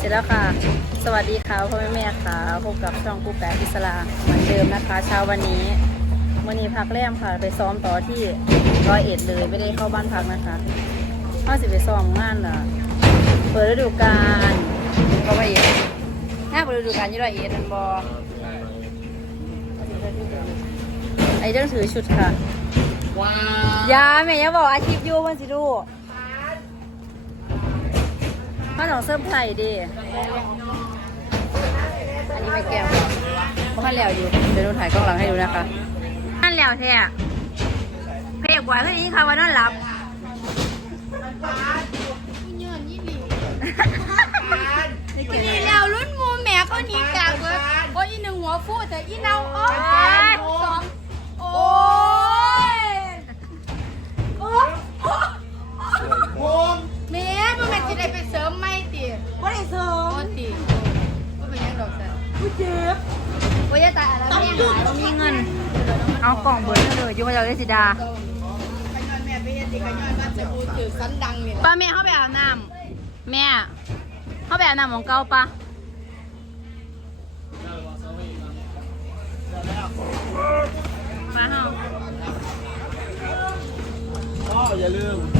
เสร็จแล้วค่ะ สวัสดีค่ะพ่อแม่แม่ค่ะพบกับช่องกูแปดอิสลาเหมือนเดิมนะคะเช้าวันนี้วันนี้พักแรมค่ะ ไปซ้อมต่อที่ร้อยเอ็ดเลยไม่ได้เข้าบ้านพักนะคะพ่อสิไปซ้อมงานอะเปิดฤดูกาลก็ไปอีกงานเปิดฤดูกาลยี่ร้อยเอ็ดนันบอไอ้เรื่องถือชุดค่ะว้าอยาแม่อยังบอกอาชีพอยูมันสิดู พ่อต้องเสริมไผ่ดิอันนี้ไม่แก้วเพราะขั้นแล้วอยู่เดี๋ยวหนูถ่ายกล้องหลังให้ดูนะคะขั้นแล้วแท้เพลงกว่าขึ้นนี้ค่ะว่านอนหลับนยี่หลีวันนี้แล้วรุ่นมูแม่ก็หนีจากเบิดโอ้ยอีหนึ่งหัวฟูแต่อีเนาโอ้ยสองโอ้ กล่องเบิร์ดเลยอยู่มาจากเลสิดากันย้อนแม่ไปเฮ็ดดิกันย้อนว่าจะพูดถือสันดังนี่ป้าแม่เข้าไปอาบน้ำแม่เข้าไปอาบน้ำของเก่าปะมาเฮาพ่ออย่าลืม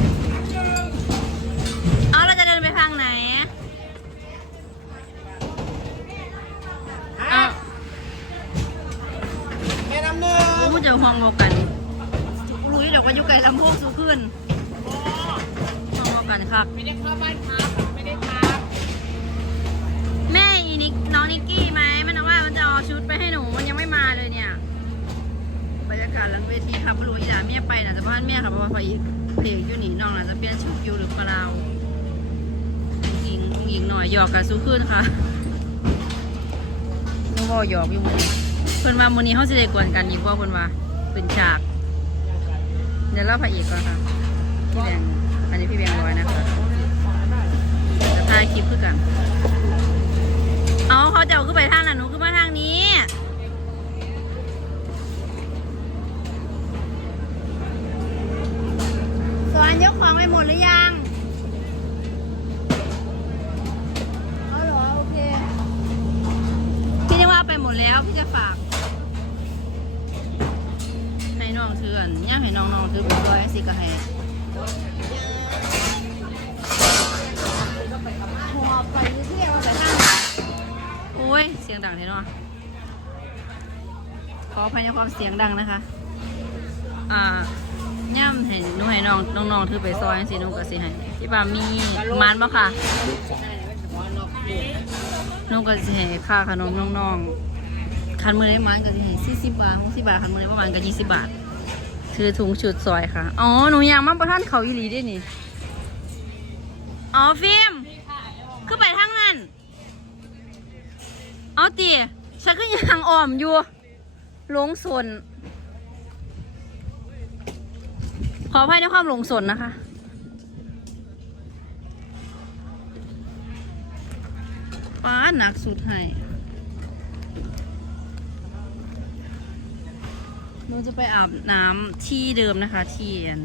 องบอกกันรู้อยู่เดี๋ยวก็อยู่ไกลลำโพงสูงขึ้นห้องบอกกันครับไม่ได้เข้าบ้านพักไม่ได้พักแม่อีนิกน้องนิกกี้ไหมมันบอกว่ามันจะเอาชุดไปให้หนูมันยังไม่มาเลยเนี่ยบรรยากาศหลังเวทีครับไม่รู้อีหลาเมียไปน่ะจะบ้านเมียค่ะเพราะว่าพออีกเพลงอยู่นี่น้องน่ะจะเปลี่ยนชุดอยู่หรือเปล่าหญิงหญิงหน่อยหยอกกันสู้ขึ้นค่ะน้องบอกหยอกอยู่มื้อนี้เพิ่นว่ามื้อนี้เขาสิได้กวนกันอีกว่าเพิ่นว่า เป็นฉาก เดี๋ยวเล่าพระเอกก่อนค่ะ พี่แบงอันนี้พี่แบงร้อยนะคะจะถ่ายคลิปคือกัน เอาเขาจะเอาขึ้นไปทางนั้นหนูขึ้นมาทางนี้ สอนยกของไปหมดหรือยัง ก็ให้หัวไปเที่ยวแต่ทางโอ้ย เสียงดังเลยเนาะขออภัยในความเสียงดังนะคะ อ่าย่ำให้หนูให้น้องน้องๆถือไปซอยสิหนูก็สิให้พี่ปามีมันบ่ค่ะหนูก็สิให้ค่าขนมน้องๆคันมือได้มันก็สิให้สี่สิบบาทหกสิบบาทคันมือได้ประมาณก็ยี่สิบบาท ถือถุงชุดซอยค่ะ อ๋อ หนูยังมาประท่านเขาอยู่หลีด้วยนี่ อ๋อ ฟิล์มคือไปทางนั้น เอาตีฉันก็ยังอ่อมอยู่หลงสน ขออภัยในความหลงสนนะคะ ป้าหนักสุดให้ เราจะไปอาบน้ำที่เดิมนะคะ ที่อัน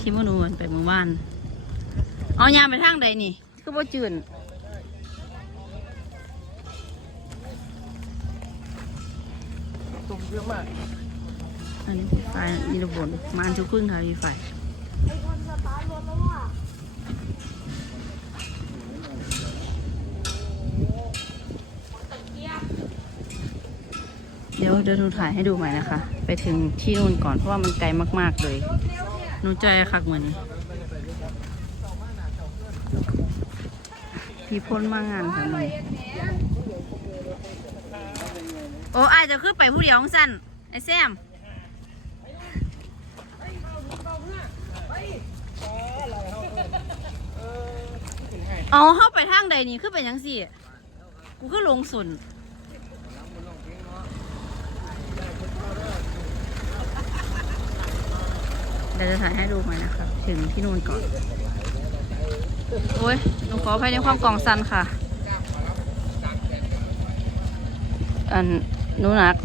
ที่มอนูนไปเมื่อวาน เอายามไปทางใดนี่คือบ่จืนตุ่มเยอะมาก อันนี้พี่ไฟยีระบนมาอันชุกครึ่งค่ะพี่ไฟ เดี๋ยวเดี๋ยวหนูถ่ายให้ดูใหม่นะคะ ไปถึงที่นู่นก่อนเพราะว่ามันไกลมากๆเลยหนูใจคักเหมือนพี่พ้นมางานค่ะมึงโอ้อายจะขึ้นไปผู้เดียวของสั้นไอ้แซมเอาเข้าไปทางใดนี่คือไปยังสี่ กูคือลงสุน ดี๋ยวจะถ่ายให้ดูใหม่นะครับถึงที่นู่นก่อน โอ้ยหนูขออภัยในความกล่องสันค่ะ อันหนูหนัก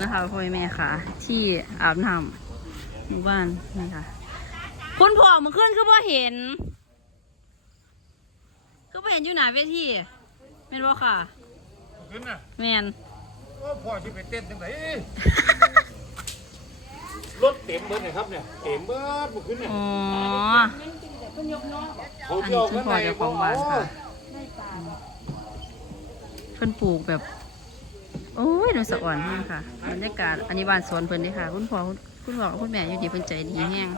นะคะพ่อแม่ค่ะ ที่อาบน้ำหมู่บ้านนี่ค่ะคุณพ่อเมื่อคืนคือพ่เห็นก็ไปเห็นอยู่หนาเวทีแม่นบ่ค่ะ ขึ้นน่ะแม่นโอ้พ่อที่ไปเต้นจังไหน รถเต็มเบิดเนี่ยครับเนี่ยเต็มเบิดบุขึ้นเนี่ยอ๋อ เขาอันเที่ยนี้วคุกัณนพ่อไหนเจ้าของบ้านค่ะเพิ่นปลูกแบบ โอ้ยหนูสะอ่อนมากค่ะบรรยากาศอันนี้บ้านสวนเพิ่นนี่ค่ะ คุณพ่อคุณพ่อกับคุณแม่อยู่ดีเพิ่นใจดีแห้ง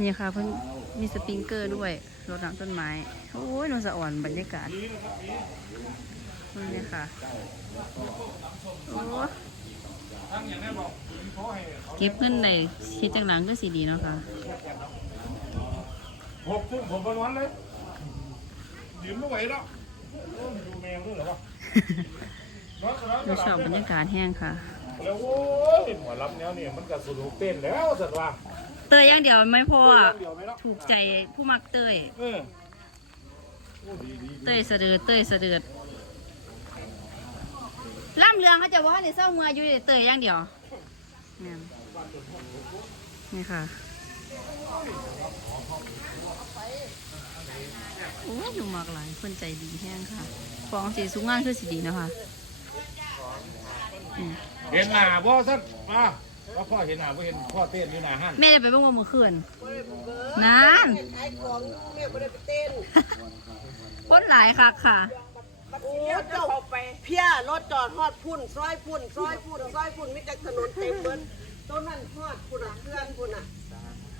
นี่ค่ะเพิ่นมีสปริงเกอร์ด้วยรดน้ำต้นไม้ โอ้ยหนูสะอ่อนบรรยากาศนี่ค่ะ โอ้เก็บเงินได้คิดจังหลังก็สีดีเนาะค่ะหกทุ่มผมไปนอนเลยยืมไม่ไหวแล้วโอ้ยดูแมวด้วยเหรอวะนอนก็นอนหนูชอบบรรยากาศแห้งค่ะ แล้วโอ้ยหมอรับแนวเนี่ยมันก็สนุกเต้นแล้วสัตว์ว่าเตยอย่างเดียวไม่พออะเดียวไหมล่ะถูกใจผู้มักเตย เออโอ้ดีดีเตยเสะเดือดเตยเสะเดือดล่ำเรืองเขาจะว่าในเศร้าเมืออยู่เตยอย่างเดียวนี่นนี่ค่ะโอ้ยดูมากหลายคนใจดีแห้งค่ะฟองสีสูงงานคือสีดีเนาะคะอืม เห็นหน้าบ่สัตว์มาว่าพ่อเห็นหน้าบ่เห็นพ่อเต้นอยู่หน้าห้านแม่ได้ไปเบ้างว่าเมื่อคืนนานขายของแม่ไม่ได้ไปเต้นคนหลายค่ะค่ะ โอ้เจ้าเพี้ยรถจอดฮอดพุ่นซอยพุ่นซอยพุ่นซอยพุ่นมิจากถนนเต็มเบิ้ต้นนั้นฮอดพุ่นอะเพื่อนพุ่นอะ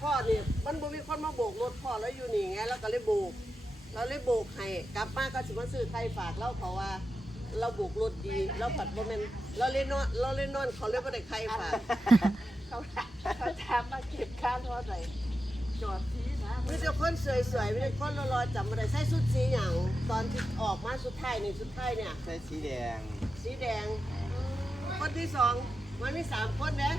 พ่อนี่มันบ่มีคนมาโบกรถพ่อแล้วอยู่นี่ไงแล้วก็เลยโบกเราเลยโบกให้กลับมาก็สิมาซื้อไข่ฝากเราเขาว่า เราโบกรถดีเราผัดบ่แม่นเราเล่นนอนเราเล่นนอนเขาเลยบ่ได้ไข่ฝากเขาเขาถามมาเก็บค่าเท่าไหร่จอดทีนะมีแต่คนสวยๆมีแต่คนรอๆจำบ่ได้ใส่ชุดสีหยังตอนที่ออกมาสุดท้ายนี่สุดท้ายเนี่ย ใส่สีแดง สีแดง คนที่สองมันมีสามคนนะ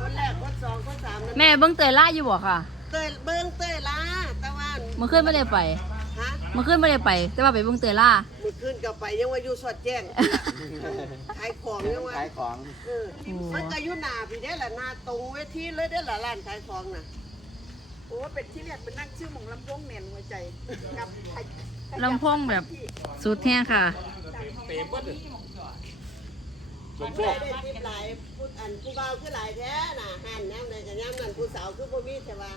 คนแรกคนสองคนสามนั่นแม่เบิ้งเตยล่าอยู่บ่ค่ะ เตยเบิ้งเตยลาตะวันเมื่อคืนไม่ได้ไปฮะ เมื่อคืนไม่ได้ไป แต่ว่าไปเบิ้งเตยล่า มือขึ้นกลับไปยังว่าอยู่สอดแจ้ง ขายของยังว่าขายของเออมันก็อยู่หนาพี่ได้อละหนาตรงเวทีเลยได้อละร้านขายของน่ะโอ้เป็นที่เรียกเป็นนั่งชื่อหมองลำโพงแน่นหัวใจกับลำโพงแบบสุดแท้ค่ะ เต็มเบิดเลย สมผู้โชใดคได้ทิปหลายผู้อันผู้เบาคือหลายแท้น่ะหันย่ำใดกับย่ำนั่นผู้สาวคือบ่มีแต่ว่า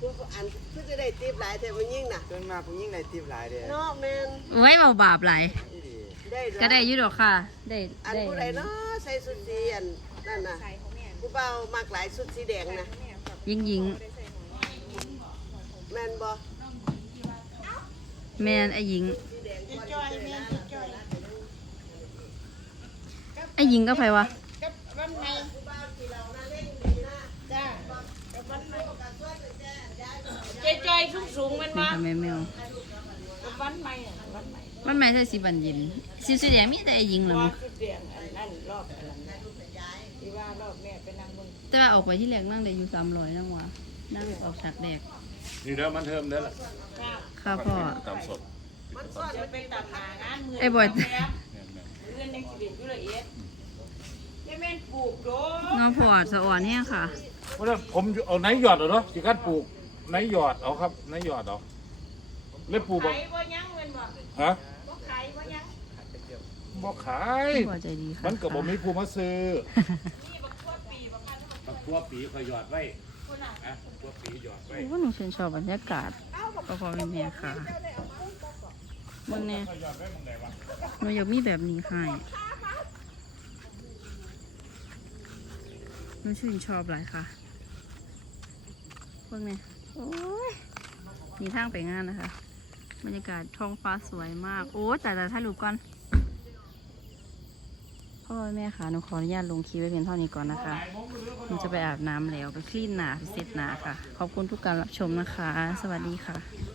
ผู้อันคือจะได้ทิปหลายแต่บ่ยิ่งน่ะจนมาผู้ยิ่งในทีมหลายเด้อเนาะแม่นไว้เบาบาปไหลายที่ดีได้เหรอก็ได้อยุดอกค่ะ ได้อันได้ผู้ใดเนาะใส่สุดสีอันนั่นน่ะใส่ของแม่ผู้เบามากหลายสุดสีแดงนะแม่แบบยิงยิงแม่นบ่แมนไอ้หญิงจอยแม่จอย ไอ้หญิงก็ไปวะกับวันไหนผู้เบาที่เราน่าเล่นดีนะจ้ากับวันไหนก็ช่วยกันแจ้งย้ายไปจอยจอยสูงสูงมันนี่มาค่ะแม่แมวกับวันใหม่อะวันใหม่มันไม่ใช่สีบันยินสีสีแดงมีแต่ไอ้หญิงเหรอว่ามั้งคือเตียงอันนั้นรอบอันนั้นที่ว่ารอบแม่ไปนั่งบนแต่ว่าออกไปที่แรกนั่งได้อยู่สามร้อยนั่งวะนั่งออกฉากแดกนี่เด้อมันเทิมเด้อล่ะข้าวค่ะพ่อ ตามสดมันซ่อนจะมันไปตามหางานมือไอ้บอยเพื่อนในชีวิตอยู่ละเอียดไม่แม่นป ลูกโดน้องพอดสะอ่อนแห้งค่ะ เพราะฉะนั้นผมเอาไหนหยอดเอาเนาะสิคัดปลูกไหนหยอดเอาครับไหนหยอดเอาเล็บปลูกบ่ขายบ่ยังเงินบ่ฮะบ่ขายบ่ยังบ่ขาย พอใจดีค่ะมันก็บ่มีผู้มาซื้อนี่บักทั่วปีบักพันบักทั่วปีเขาหยอดไว้นะทั่วปีหยอดไว้โอ้หนูชื่นชอบบรรยากาศก็พอแม่แม่ค่ะเบิ่งแน่หนูอยากมีแบบนี้ให้ หนูชื่นชอบหลายค่ะเบิ่งแน่โอ้ยมีทางไปงานนะคะ บรรยากาศท้องฟ้าสวยมาก โอ้แต่แต่ถ้ารูปก่อน พ่อแม่ค่ะหนูขออนุญาตลงคลิปไว้เพียงเท่านี้ก่อนนะคะหนูจะไปอาบน้ำแล้วไปคลีนหนาไปเซ็ตหนาค่ะ ขอบคุณทุกการรับชมนะคะ สวัสดีค่ะ